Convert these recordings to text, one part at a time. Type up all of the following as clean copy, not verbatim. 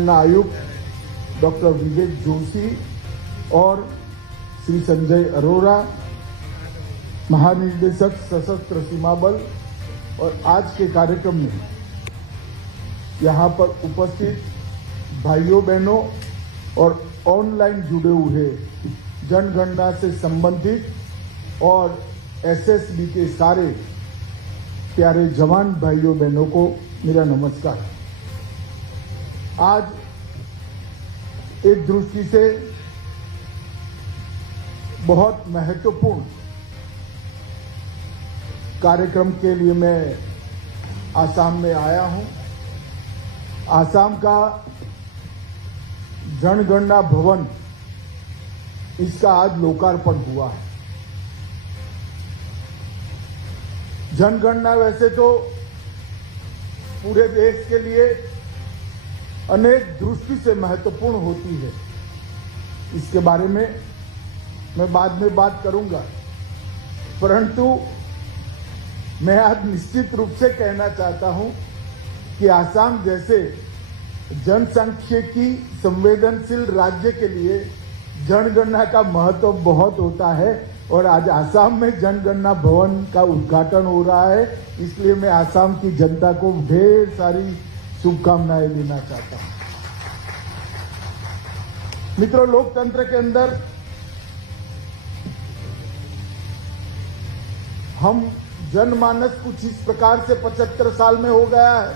कल्याणना आयुक्त डॉक्टर विवेक जोशी और श्री संजय अरोरा, महानिदेशक सशस्त्र सीमा बल, और आज के कार्यक्रम में यहाँ पर उपस्थित भाइयों बहनों और ऑनलाइन जुड़े हुए जनगणना से संबंधित और एसएसबी के सारे प्यारे जवान भाइयों बहनों को मेरा नमस्कार। आज एक दृष्टि से बहुत महत्वपूर्ण कार्यक्रम के लिए मैं आसाम में आया हूं। आसाम का जनगणना भवन, इसका आज लोकार्पण हुआ है। जनगणना वैसे तो पूरे देश के लिए अनेक दृष्टि से महत्वपूर्ण होती है, इसके बारे में मैं बाद में बात करूंगा, परंतु मैं आज निश्चित रूप से कहना चाहता हूं कि आसाम जैसे जनसांख्यिकी संवेदनशील राज्य के लिए जनगणना का महत्व बहुत होता है और आज आसाम में जनगणना भवन का उद्घाटन हो रहा है, इसलिए मैं आसाम की जनता को ढेर सारी शुभकामनाएं देना चाहता हूं। मित्रों, लोकतंत्र के अंदर हम जनमानस कुछ इस प्रकार से 75 साल में हो गया है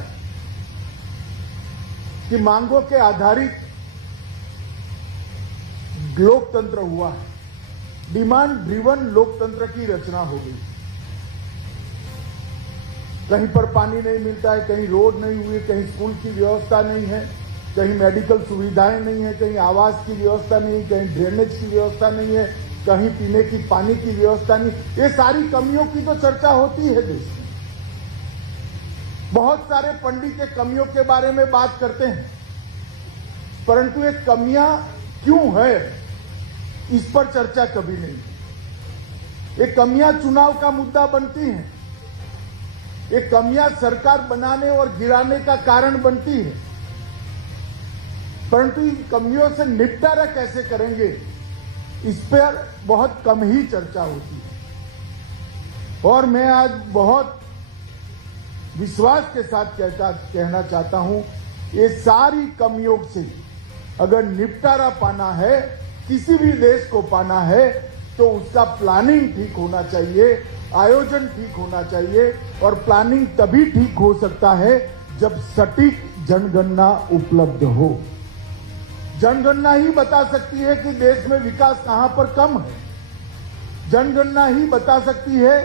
कि मांगों के आधारित लोकतंत्र हुआ है। डिमांड ड्रिवन लोकतंत्र की रचना हो गई। कहीं पर पानी नहीं मिलता है, कहीं रोड नहीं हुई, कहीं स्कूल की व्यवस्था नहीं है, कहीं मेडिकल सुविधाएं नहीं है, कहीं आवास की व्यवस्था नहीं, कहीं ड्रेनेज की व्यवस्था नहीं है, कहीं पीने की पानी की व्यवस्था नहीं। ये सारी कमियों की तो चर्चा होती है देश में। बहुत सारे पंडित ये कमियों के बारे में बात करते हैं, परंतु ये कमियां क्यों है, इस पर चर्चा कभी नहीं। ये कमियां चुनाव का मुद्दा बनती हैं, ये कमियां सरकार बनाने और गिराने का कारण बनती है, परंतु इन कमियों से निपटारा कैसे करेंगे, इस पर बहुत कम ही चर्चा होती है। और मैं आज बहुत विश्वास के साथ कहना चाहता हूं, ये सारी कमियों से अगर निपटारा पाना है, किसी भी देश को पाना है, तो उसका प्लानिंग ठीक होना चाहिए, आयोजन ठीक होना चाहिए, और प्लानिंग तभी ठीक हो सकता है जब सटीक जनगणना उपलब्ध हो। जनगणना ही बता सकती है कि देश में विकास कहां पर कम है। जनगणना ही बता सकती है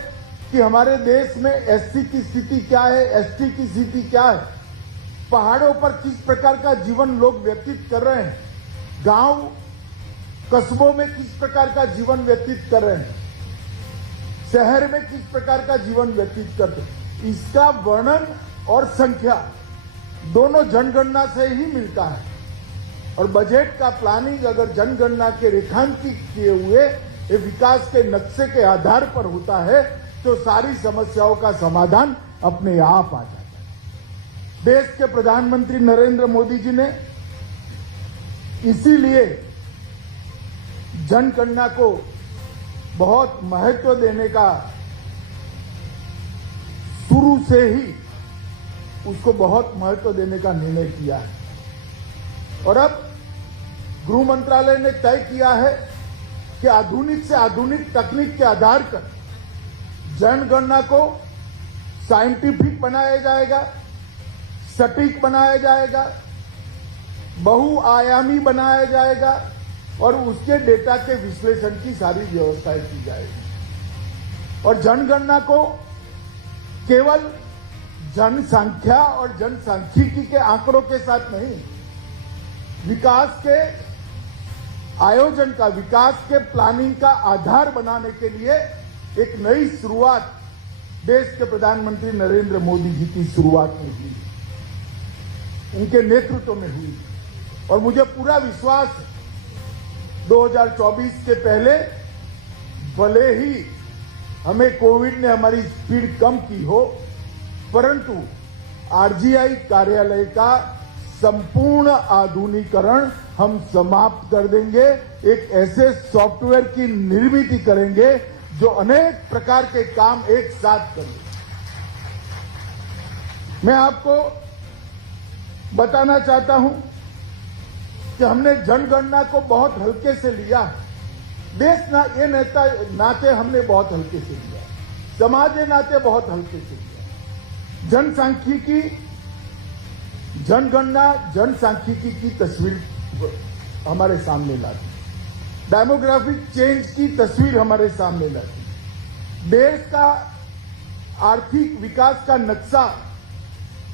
कि हमारे देश में एससी की स्थिति क्या है, एसटी की स्थिति क्या है, पहाड़ों पर किस प्रकार का जीवन लोग व्यतीत कर रहे हैं, गांव कस्बों में किस प्रकार का जीवन व्यतीत कर रहे हैं, शहर में किस प्रकार का जीवन व्यतीत करते हैं, इसका वर्णन और संख्या दोनों जनगणना से ही मिलता है। और बजट का प्लानिंग अगर जनगणना के रेखांकित किए हुए विकास के नक्शे के आधार पर होता है, तो सारी समस्याओं का समाधान अपने आप आ जाता है। देश के प्रधानमंत्री नरेंद्र मोदी जी ने इसीलिए जनगणना को बहुत महत्व देने का शुरू से ही उसको बहुत महत्व देने का निर्णय किया है। और अब गृह मंत्रालय ने तय किया है कि आधुनिक से आधुनिक तकनीक के आधार पर जनगणना को साइंटिफिक बनाया जाएगा, सटीक बनाया जाएगा, बहुआयामी बनाया जाएगा और उसके डेटा के विश्लेषण की सारी व्यवस्थाएं की जाएगी। और जनगणना को केवल जनसंख्या और जनसांख्यिकी के आंकड़ों के साथ नहीं, विकास के आयोजन का, विकास के प्लानिंग का आधार बनाने के लिए एक नई शुरुआत देश के प्रधानमंत्री नरेंद्र मोदी जी की शुरुआत में हुई, उनके नेतृत्व में हुई। और मुझे पूरा विश्वास है 2024 के पहले भले ही हमें कोविड ने हमारी स्पीड कम की हो, परंतु आरजीआई कार्यालय का संपूर्ण आधुनिकीकरण हम समाप्त कर देंगे। एक ऐसे सॉफ्टवेयर की निर्मित करेंगे जो अनेक प्रकार के काम एक साथ कर ले। मैं आपको बताना चाहता हूं कि हमने जनगणना को बहुत हल्के से लिया है। देश ना ये नेता नाते हमने बहुत हल्के से लिया, समाज के नाते बहुत हल्के से लिया। जनसांख्यिकी, जनगणना जनसांख्यिकी की तस्वीर हमारे सामने लाती, डेमोग्राफिक चेंज की तस्वीर हमारे सामने लाती, देश का आर्थिक विकास का नक्शा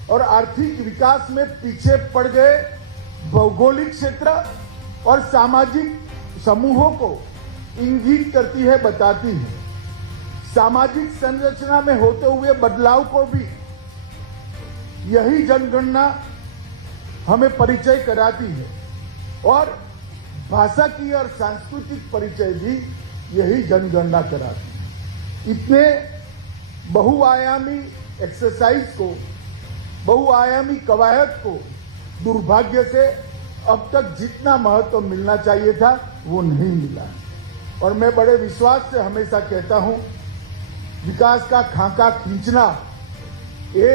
और आर्थिक विकास में पीछे पड़ गए भौगोलिक क्षेत्र और सामाजिक समूहों को इंगित करती है, बताती है। सामाजिक संरचना में होते हुए बदलाव को भी यही जनगणना हमें परिचय कराती है और भाषा की और सांस्कृतिक परिचय भी यही जनगणना कराती है। इतने बहुआयामी एक्सरसाइज को, बहुआयामी कवायद को दुर्भाग्य से अब तक जितना महत्व मिलना चाहिए था वो नहीं मिला। और मैं बड़े विश्वास से हमेशा कहता हूं, विकास का खाका खींचना ये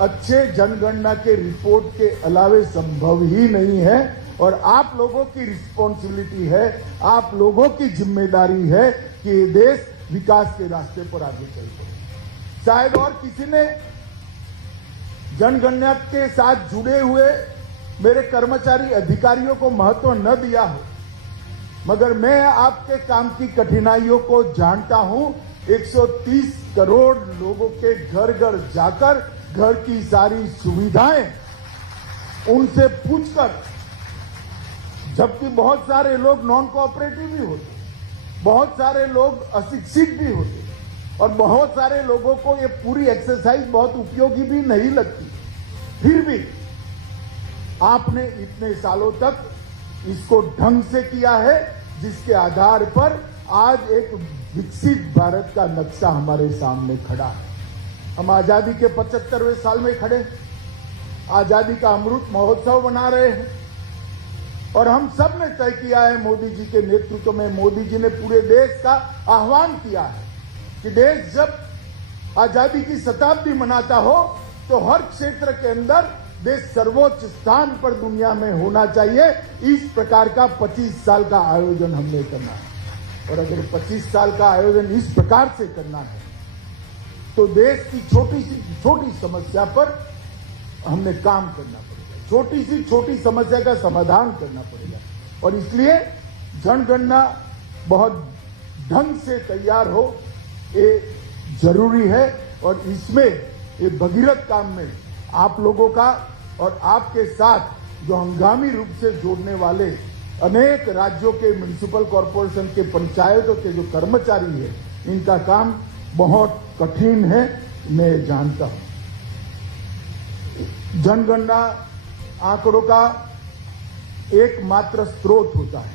अच्छे जनगणना के रिपोर्ट के अलावे संभव ही नहीं है। और आप लोगों की रिस्पॉन्सिबिलिटी है, आप लोगों की जिम्मेदारी है कि ये देश विकास के रास्ते पर आगे चल पड़े। शायद और किसी ने जनगणना के साथ जुड़े हुए मेरे कर्मचारी अधिकारियों को महत्व न दिया हो, मगर मैं आपके काम की कठिनाइयों को जानता हूं। 130 करोड़ लोगों के घर घर जाकर घर की सारी सुविधाएं उनसे पूछकर, जबकि बहुत सारे लोग नॉन कोऑपरेटिव भी होते, बहुत सारे लोग अशिक्षित भी होते और बहुत सारे लोगों को ये पूरी एक्सरसाइज बहुत उपयोगी भी नहीं लगती, फिर भी आपने इतने सालों तक इसको ढंग से किया है, जिसके आधार पर आज एक विकसित भारत का नक्शा हमारे सामने खड़ा है। हम आजादी के 75वें साल में खड़े, आजादी का अमृत महोत्सव मना रहे हैं और हम सब ने तय किया है, मोदी जी के नेतृत्व में मोदी जी ने पूरे देश का आह्वान किया है कि देश जब आजादी की शताब्दी मनाता हो तो हर क्षेत्र के अंदर देश सर्वोच्च स्थान पर दुनिया में होना चाहिए। इस प्रकार का 25 साल का आयोजन हमने करना है और अगर 25 साल का आयोजन इस प्रकार से करना है तो देश की छोटी सी छोटी समस्या पर हमने काम करना पड़ेगा, छोटी सी छोटी समस्या का समाधान करना पड़ेगा। और इसलिए जनगणना बहुत ढंग से तैयार हो, ये जरूरी है। और इसमें ये भगीरथ काम में आप लोगों का और आपके साथ जो हंगामी रूप से जोड़ने वाले अनेक राज्यों के म्युनिसिपल कॉरपोरेशन के पंचायतों के जो कर्मचारी है, इनका काम बहुत कठिन है, मैं जानता हूं। जनगणना आंकड़ों का एकमात्र स्रोत होता है।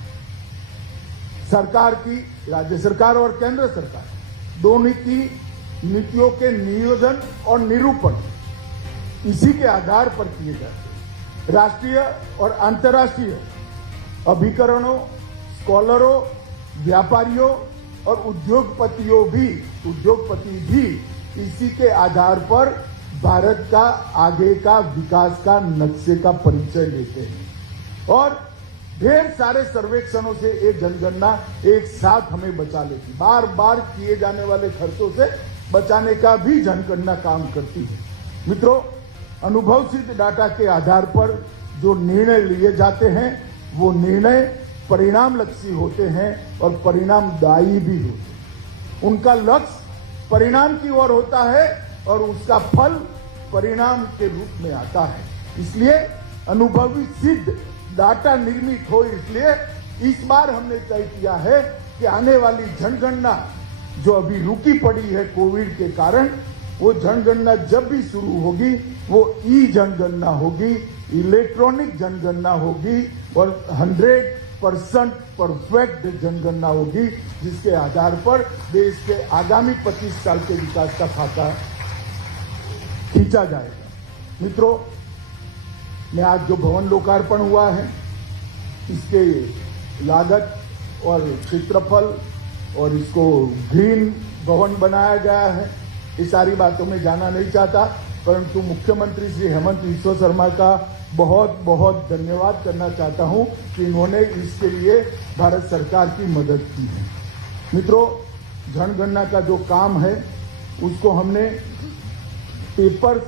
सरकार की, राज्य सरकार और केंद्र सरकार दोनों की नीतियों के नियोजन और निरूपण इसी के आधार पर किए जाते हैं। राष्ट्रीय और अंतर्राष्ट्रीय अभिकरणों, स्कॉलरों, व्यापारियों और उद्योगपति भी इसी के आधार पर भारत का आगे का विकास का नक्शे का परिचय लेते हैं। और ढेर सारे सर्वेक्षणों से ये जनगणना एक साथ हमें बचा लेती, बार बार किए जाने वाले खर्चों से बचाने का भी जनगणना काम करती है। मित्रों, अनुभव सिद्ध डाटा के आधार पर जो निर्णय लिए जाते हैं वो निर्णय परिणाम लक्ष्य होते हैं और परिणामदायी भी होते हैं। उनका लक्ष्य परिणाम की ओर होता है और उसका फल परिणाम के रूप में आता है। इसलिए अनुभवी सिद्ध डाटा निर्मित हो, इसलिए इस बार हमने तय किया है कि आने वाली जनगणना जो अभी रुकी पड़ी है कोविड के कारण, वो जनगणना जब भी शुरू होगी वो ई जनगणना होगी, इलेक्ट्रॉनिक जनगणना होगी और 100% परफेक्ट जनगणना होगी, जिसके आधार पर देश के आगामी 25 साल के विकास का खाका खींचा जाएगा। मित्रों, में आज जो भवन लोकार्पण हुआ है, इसके लागत और क्षेत्रफल और इसको ग्रीन भवन बनाया गया है, ये सारी बातों में जाना नहीं चाहता, परंतु मुख्यमंत्री श्री हेमंत बिस्वा शर्मा का बहुत बहुत धन्यवाद करना चाहता हूं कि इन्होंने इसके लिए भारत सरकार की मदद की है। मित्रों, जनगणना का जो काम है उसको हमने पेपर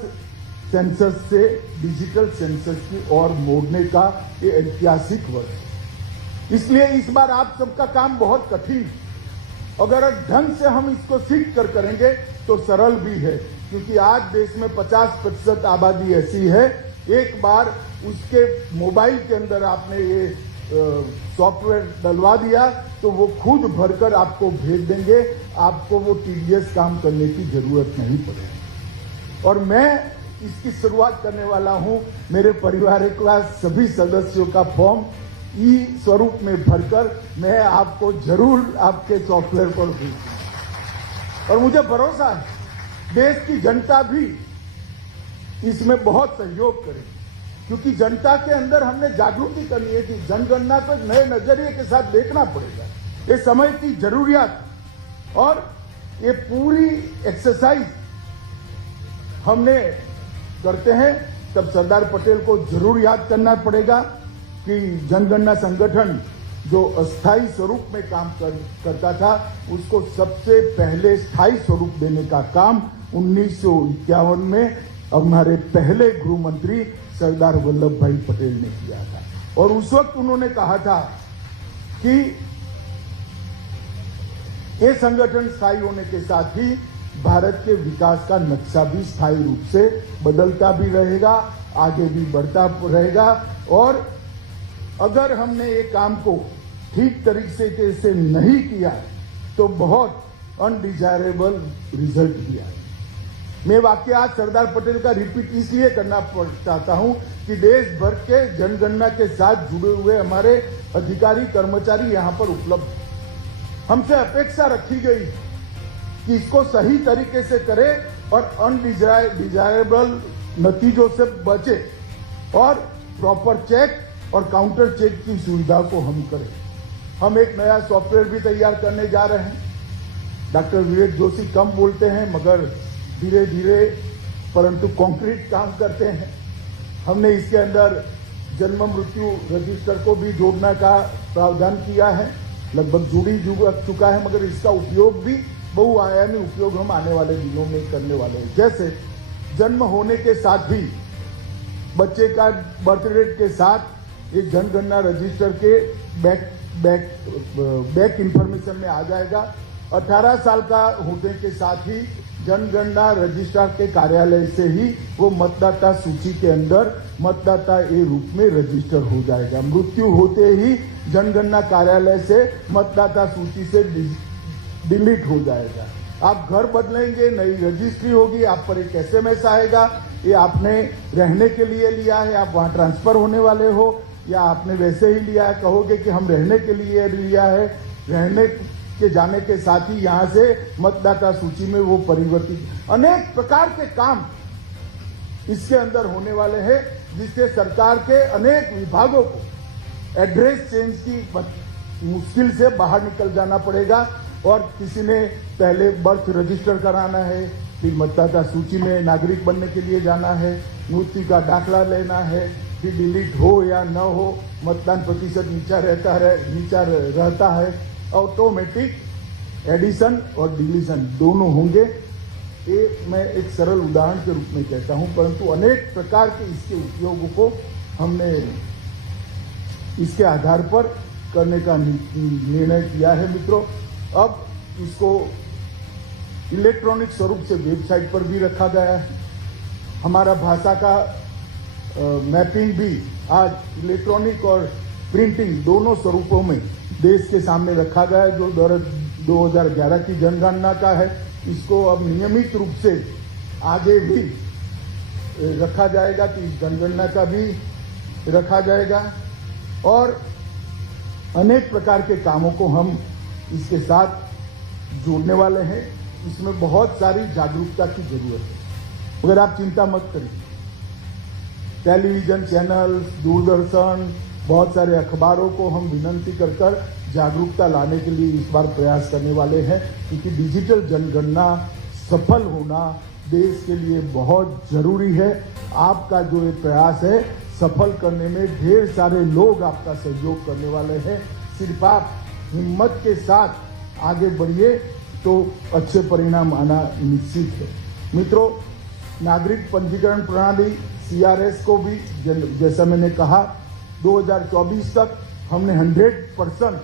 सेंसस से डिजिटल सेंसस की ओर मोड़ने का ये ऐतिहासिक वर्ष है। इसलिए इस बार आप सबका काम बहुत कठिन, अगर ढंग से हम इसको सीख कर करेंगे तो सरल भी है, क्योंकि आज देश में 50% आबादी ऐसी है, एक बार उसके मोबाइल के अंदर आपने ये सॉफ्टवेयर डलवा दिया तो वो खुद भरकर आपको भेज देंगे, आपको वो टीडीएस काम करने की जरूरत नहीं पड़ेगी। और मैं इसकी शुरुआत करने वाला हूं, मेरे परिवार का सभी सदस्यों का फॉर्म ई स्वरूप में भरकर मैं आपको जरूर आपके सॉफ्टवेयर पर भेजूंगा। और मुझे भरोसा है देश की जनता भी इसमें बहुत सहयोग करेगी, क्योंकि जनता के अंदर हमने जागृति करनी है कि जनगणना को नए नजरिए के साथ देखना पड़ेगा। ये समय की जरूरियात और ये पूरी एक्सरसाइज हमने करते हैं, तब सरदार पटेल को जरूर याद करना पड़ेगा कि जनगणना संगठन जो अस्थायी स्वरूप में काम करता था, उसको सबसे पहले स्थायी स्वरूप देने का काम 1951 में हमारे पहले गृह मंत्री सरदार वल्लभ भाई पटेल ने किया था। और उस वक्त उन्होंने कहा था कि ये संगठन स्थायी होने के साथ ही भारत के विकास का नक्शा भी स्थायी रूप से बदलता भी रहेगा, आगे भी बढ़ता रहेगा। और अगर हमने ये काम को ठीक तरीके से नहीं किया तो बहुत अनडिजायरेबल रिजल्ट भी आए। मैं वाकई आज सरदार पटेल का रिपीट इसलिए करना चाहता हूं कि देश भर के जनगणना के साथ जुड़े हुए हमारे अधिकारी कर्मचारी यहां पर उपलब्ध हैं। हमसे अपेक्षा रखी गई कि इसको सही तरीके से करें और अनडिजायरेबल नतीजों से बचे और प्रॉपर चेक और काउंटर चेक की सुविधा को हम करें। हम एक नया सॉफ्टवेयर भी तैयार करने जा रहे हैं। डॉक्टर विवेक जोशी कम बोलते हैं मगर धीरे धीरे परंतु कॉन्क्रीट काम करते हैं। हमने इसके अंदर जन्म मृत्यु रजिस्टर को भी जोड़ने का प्रावधान किया है, लगभग जुड़ चुका है, मगर इसका उपयोग भी बहुआयामी उपयोग हम आने वाले दिनों में करने वाले हैं। जैसे जन्म होने के साथ ही बच्चे का बर्थ डेट के साथ ये जनगणना रजिस्टर के बैक इंफॉर्मेशन में आ जाएगा। 18 साल का होने के साथ ही जनगणना रजिस्ट्रार के कार्यालय से ही वो मतदाता सूची के अंदर मतदाता ए रूप में रजिस्टर हो जाएगा। मृत्यु होते ही जनगणना कार्यालय से मतदाता सूची से डिलीट हो जाएगा। आप घर बदलेंगे, नई रजिस्ट्री होगी, आप पर एक SMS आएगा, ये आपने रहने के लिए लिया है, आप वहां ट्रांसफर होने वाले हो, या आपने वैसे ही लिया है, कहोगे कि हम रहने के लिए लिया है, रहने के जाने के साथ ही यहां से मतदाता सूची में वो परिवर्तित। अनेक प्रकार के काम इसके अंदर होने वाले हैं, जिससे सरकार के अनेक विभागों को एड्रेस चेंज की मुश्किल से बाहर निकल जाना पड़ेगा। और किसी ने पहले बर्थ रजिस्टर कराना है, फिर मतदाता सूची में नागरिक बनने के लिए जाना है, मृत्यु का दाखला लेना है, फिर डिलीट हो या न हो मतदान प्रतिशत नीचा रहता है, ऑटोमेटिक एडिशन और डिलीशन दोनों होंगे। ये मैं एक सरल उदाहरण के रूप में कहता हूं, परंतु अनेक प्रकार के इसके उपयोगों को हमने इसके आधार पर करने का निर्णय किया है। मित्रों, अब इसको इलेक्ट्रॉनिक स्वरूप से वेबसाइट पर भी रखा गया है। हमारा भाषा का मैपिंग भी आज इलेक्ट्रॉनिक और प्रिंटिंग दोनों स्वरूपों में देश के सामने रखा गया है। जो 2011 की जनगणना का है, इसको अब नियमित रूप से आगे भी रखा जाएगा कि जनगणना का भी रखा जाएगा। और अनेक प्रकार के कामों को हम इसके साथ जोड़ने वाले हैं। इसमें बहुत सारी जागरूकता की जरूरत है, मगर आप चिंता मत करिए। टेलीविजन चैनल्स, दूरदर्शन, बहुत सारे अखबारों को हम विनंती कर जागरूकता लाने के लिए इस बार प्रयास करने वाले हैं, क्योंकि डिजिटल जनगणना सफल होना देश के लिए बहुत जरूरी है। आपका जो ये प्रयास है सफल करने में ढेर सारे लोग आपका सहयोग करने वाले हैं। सिर्फ आप हिम्मत के साथ आगे बढ़िए तो अच्छे परिणाम आना निश्चित है। मित्रों, नागरिक पंजीकरण प्रणाली CRS को भी जैसा मैंने कहा 2024 तक हमने 100%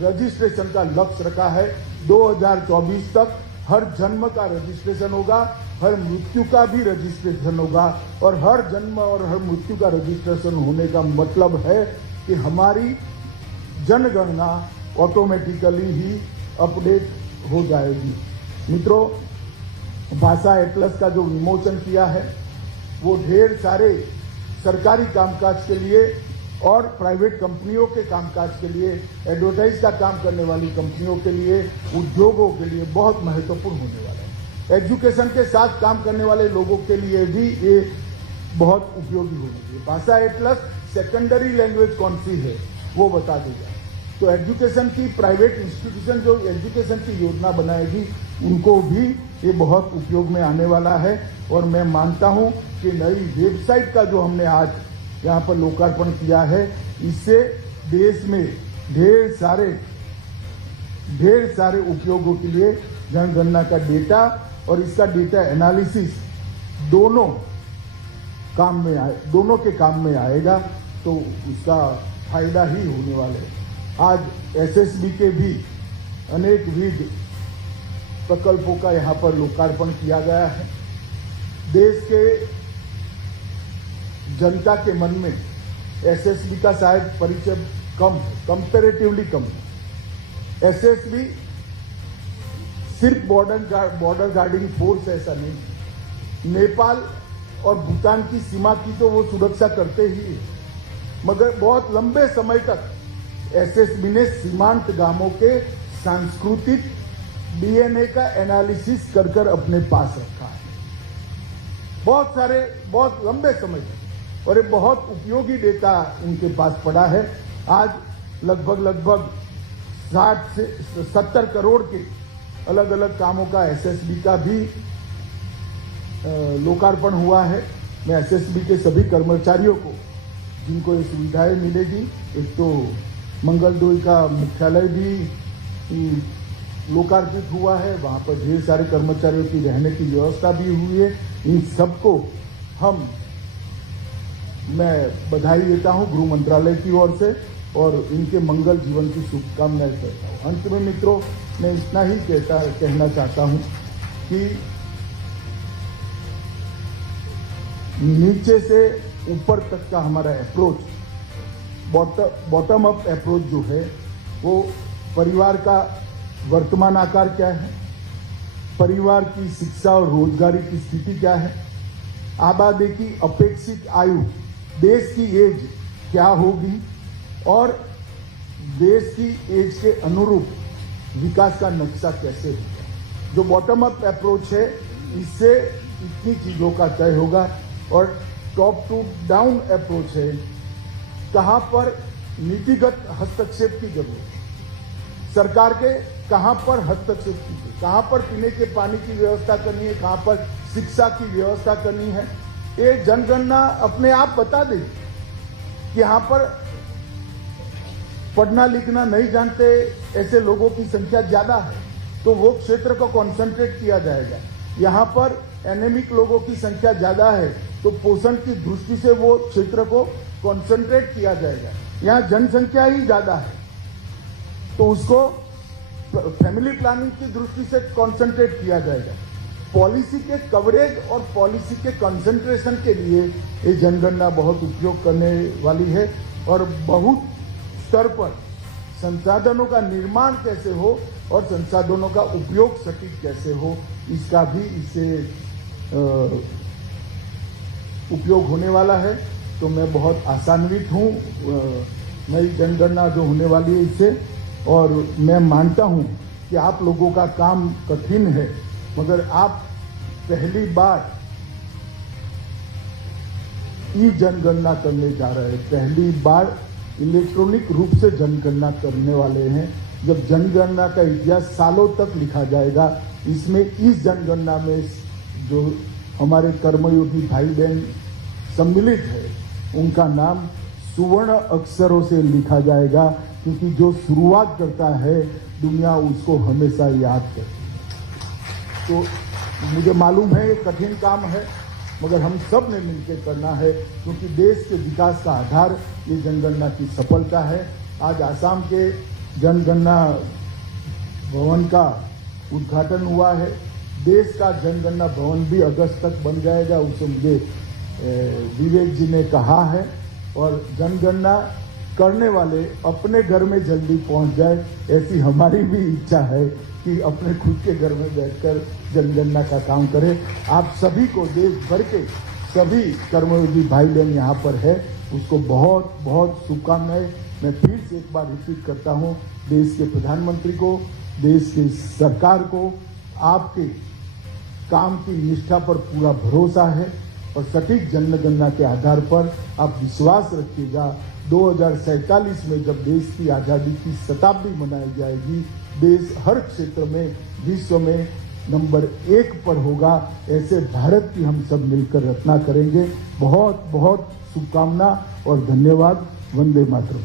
रजिस्ट्रेशन का लक्ष्य रखा है। 2024 तक हर जन्म का रजिस्ट्रेशन होगा, हर मृत्यु का भी रजिस्ट्रेशन होगा, और हर जन्म और हर मृत्यु का रजिस्ट्रेशन होने का मतलब है कि हमारी जनगणना ऑटोमेटिकली ही अपडेट हो जाएगी। मित्रों, भाषा एटलस का जो विमोचन किया है वो ढेर सारे सरकारी कामकाज के लिए और प्राइवेट कंपनियों के कामकाज के लिए, एडवर्टाइज का काम करने वाली कंपनियों के लिए, उद्योगों के लिए बहुत महत्वपूर्ण होने वाला है। एजुकेशन के साथ काम करने वाले लोगों के लिए भी ये बहुत उपयोगी होने चाहिए। भाषा एटलस सेकेंडरी लैंग्वेज कौन सी है वो बता देगा, तो एजुकेशन की प्राइवेट इंस्टीट्यूशन जो एजुकेशन की योजना बनाएगी उनको भी ये बहुत उपयोग में आने वाला है। और मैं मानता हूं कि नई वेबसाइट का जो हमने आज यहाँ पर लोकार्पण किया है, इससे देश में ढेर सारे उपयोगों के लिए जनगणना का डेटा और इसका डेटा एनालिसिस दोनों के काम में आएगा, तो उसका फायदा ही होने वाला है। आज SSB के भी अनेकविध प्रकल्पों का यहाँ पर लोकार्पण किया गया है। देश के जनता के मन में SSB का शायद परिचय कम है, कंपैरेटिवली कम है। SSB सिर्फ बॉर्डर गार्डिंग फोर्स ऐसा नहीं है। नेपाल और भूटान की सीमा की तो वो सुरक्षा करते ही है, मगर बहुत लंबे समय तक SSB ने सीमांत गांवों के सांस्कृतिक DNA का एनालिसिस कर अपने पास रखा है, बहुत लंबे समय तक, और ये बहुत उपयोगी डेटा उनके पास पड़ा है। आज लगभग 60 से 70 करोड़ के अलग अलग कामों का SSB का भी लोकार्पण हुआ है। मैं SSB के सभी कर्मचारियों को, जिनको ये सुविधाएं मिलेगी, एक तो मंगलदोई का मुख्यालय भी लोकार्पित हुआ है, वहां पर ढेर सारे कर्मचारियों की रहने की व्यवस्था भी हुई है। इन सबको मैं बधाई देता हूं गृह मंत्रालय की ओर से और इनके मंगल जीवन की शुभकामनाएं करता हूं। अंत में मित्रों, मैं इतना ही कहना चाहता हूं कि नीचे से ऊपर तक का हमारा अप्रोच, बॉटम अप अप्रोच जो है, वो परिवार का वर्तमान आकार क्या है, परिवार की शिक्षा और रोजगारी की स्थिति क्या है, आबादी की अपेक्षित आयु, देश की एज क्या होगी और देश की एज के अनुरूप विकास का नक्शा कैसे होगा। जो बॉटम अप अप्रोच है, इससे इतनी चीजों का तय होगा। और टॉप टू डाउन अप्रोच है, कहां पर नीतिगत हस्तक्षेप की जरूरत है, सरकार के कहां पर हस्तक्षेप कीजिए, कहां पर पीने के पानी की व्यवस्था करनी है, कहां पर शिक्षा की व्यवस्था करनी है, ये जनगणना अपने आप बता देगी कि यहां पर पढ़ना लिखना नहीं जानते ऐसे लोगों की संख्या ज्यादा है, तो वो क्षेत्र को कॉन्सेंट्रेट किया जाएगा। यहां पर एनेमिक लोगों की संख्या ज्यादा है, तो पोषण की दृष्टि से वो क्षेत्र को कॉन्सेंट्रेट किया जाएगा। यहां जनसंख्या ही ज्यादा है, तो उसको फैमिली प्लानिंग की दृष्टि से कॉन्सेंट्रेट किया जाएगा। पॉलिसी के कवरेज और पॉलिसी के कंसंट्रेशन के लिए ये जनगणना बहुत उपयोग करने वाली है। और बहुत स्तर पर संसाधनों का निर्माण कैसे हो और संसाधनों का उपयोग सटीक कैसे हो, इसका भी इससे उपयोग होने वाला है। तो मैं बहुत आशान्वित हूं नई जनगणना जो होने वाली है इससे, और मैं मानता हूं कि आप लोगों का काम कठिन है, मगर आप पहली बार ई जनगणना करने जा रहे हैं। पहली बार इलेक्ट्रॉनिक रूप से जनगणना करने वाले हैं। जब जनगणना का इतिहास सालों तक लिखा जाएगा, इसमें इस जनगणना में जो हमारे कर्मयोगी भाई बहन सम्मिलित है, उनका नाम सुवर्ण अक्षरों से लिखा जाएगा, क्योंकि जो शुरुआत करता है दुनिया उसको हमेशा याद करती है। तो मुझे मालूम है ये कठिन काम है, मगर हम सब ने मिलकर करना है, क्योंकि देश के विकास का आधार ये जनगणना की सफलता है। आज आसाम के जनगणना भवन का उद्घाटन हुआ है। देश का जनगणना भवन भी अगस्त तक बन जाएगा, उसे मुझे विवेक जी ने कहा है। और जनगणना करने वाले अपने घर में जल्दी पहुंच जाए, ऐसी हमारी भी इच्छा है कि अपने खुद के घर में बैठकर जनगणना का काम करें। आप सभी को, देश भर के सभी कर्मयोगी भाई बहन यहाँ पर है, उसको बहुत बहुत शुभकामनाएं। मैं फिर से एक बार रिपीट करता हूँ, देश के प्रधानमंत्री को, देश की सरकार को आपके काम की निष्ठा पर पूरा भरोसा है और सटीक जनगणना के आधार पर आप विश्वास रखिएगा। 2047 में जब देश की आजादी की शताब्दी मनाई जाएगी, देश हर क्षेत्र में विश्व में नंबर 1 पर होगा। ऐसे भारत की हम सब मिलकर रचना करेंगे। बहुत बहुत शुभकामना और धन्यवाद। वंदे मातरम।